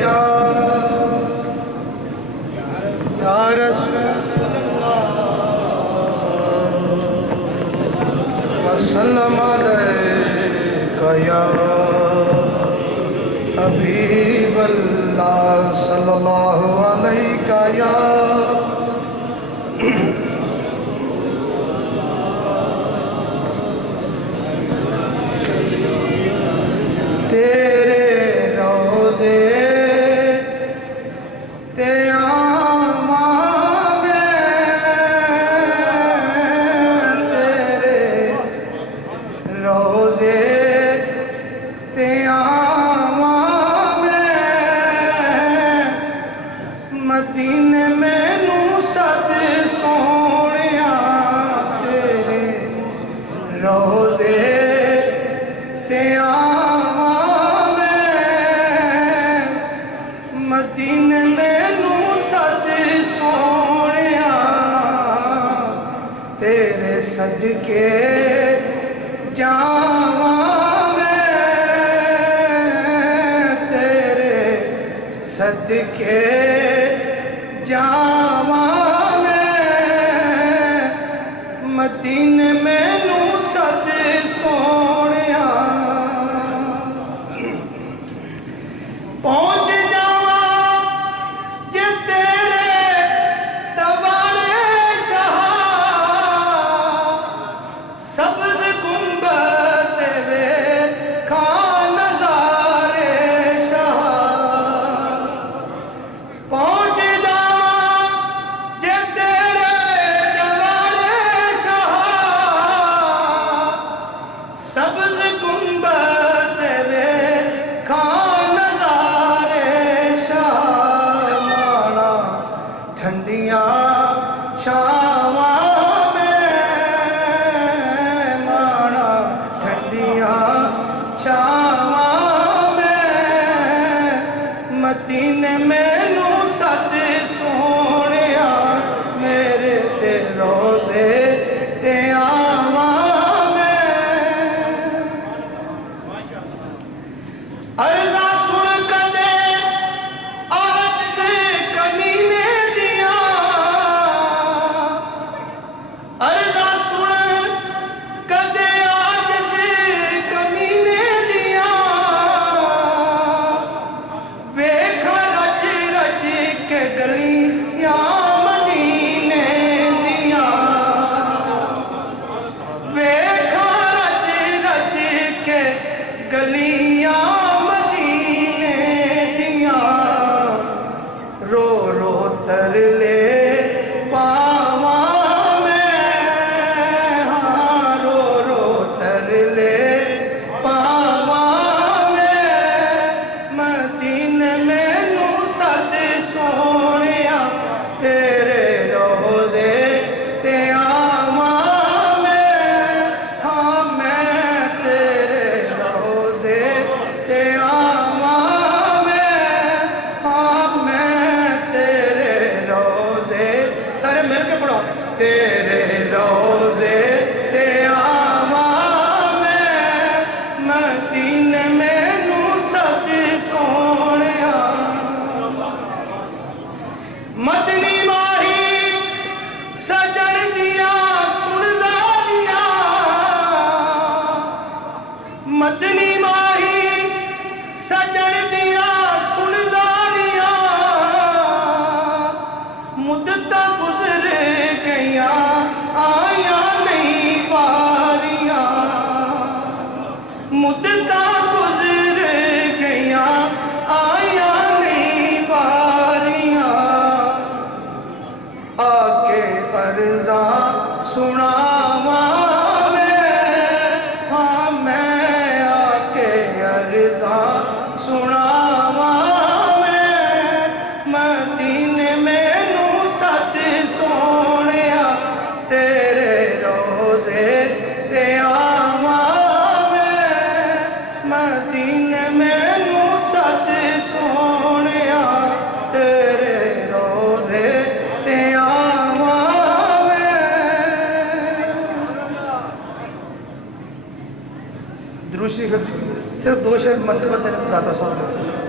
या रसूलल्लाह वसल्लम अलैका या हबीबल्लाह सल्लल्लाहु अलैका या तेरे रोज़े ते आवामे तेरे रोज़े ते आवामे मदीने मैनू सद सोहणिया तेरे रोज़े ते मदीने मैनू सद सोहणिया तेरे सदके जावां तेरे सदके जावां मदीने मैनू सद सोहणिया पहुंच सब्ज़ गुंबद वे खां नज़ारे शाह माना ठंडियां छावां में माना ठंडियां छावां में मदीने मैनू सद सोहणिया मेरे ते रोज़े ते आवां अर्ज़ा सुन कदे आद कमीने दिया अर्ज़ा सुन कदे आद कमीने दिया वेख रज रज के गलियां मदीने दिया वेख रज रज के गलियां रो रो तरले पावा में हाँ रो रो तरले पावा में मदीने मैनू सद सोहणिया तेरे रोज़े ते आवां में हाँ मैं तेरे रोज़े ते आवां में हाँ सारे मिल के पढ़ो तेरे रोज़े ते आवां में मदीने मैनू सद सोहणिया मदनी माही सजण दिया सुनदा दिया मदनी माही सजण दिया सुनदा दिया मुद्दता गुज़र गया आया नहीं बारियां मुद्दता गुज़र गया आया नहीं बारियां आके अर्ज़ा सुनावां हाँ मैं आके अर्ज़ा सुनावां मदीने मैनू सद सोहणिया तेरे रोज़े ते आवां मदीने मैनू सद सोहणिया तेरे रोज़े ते आवां दुरूद शरीफ सिर्फ 2 शेर मरतबा तेरे दाता साहब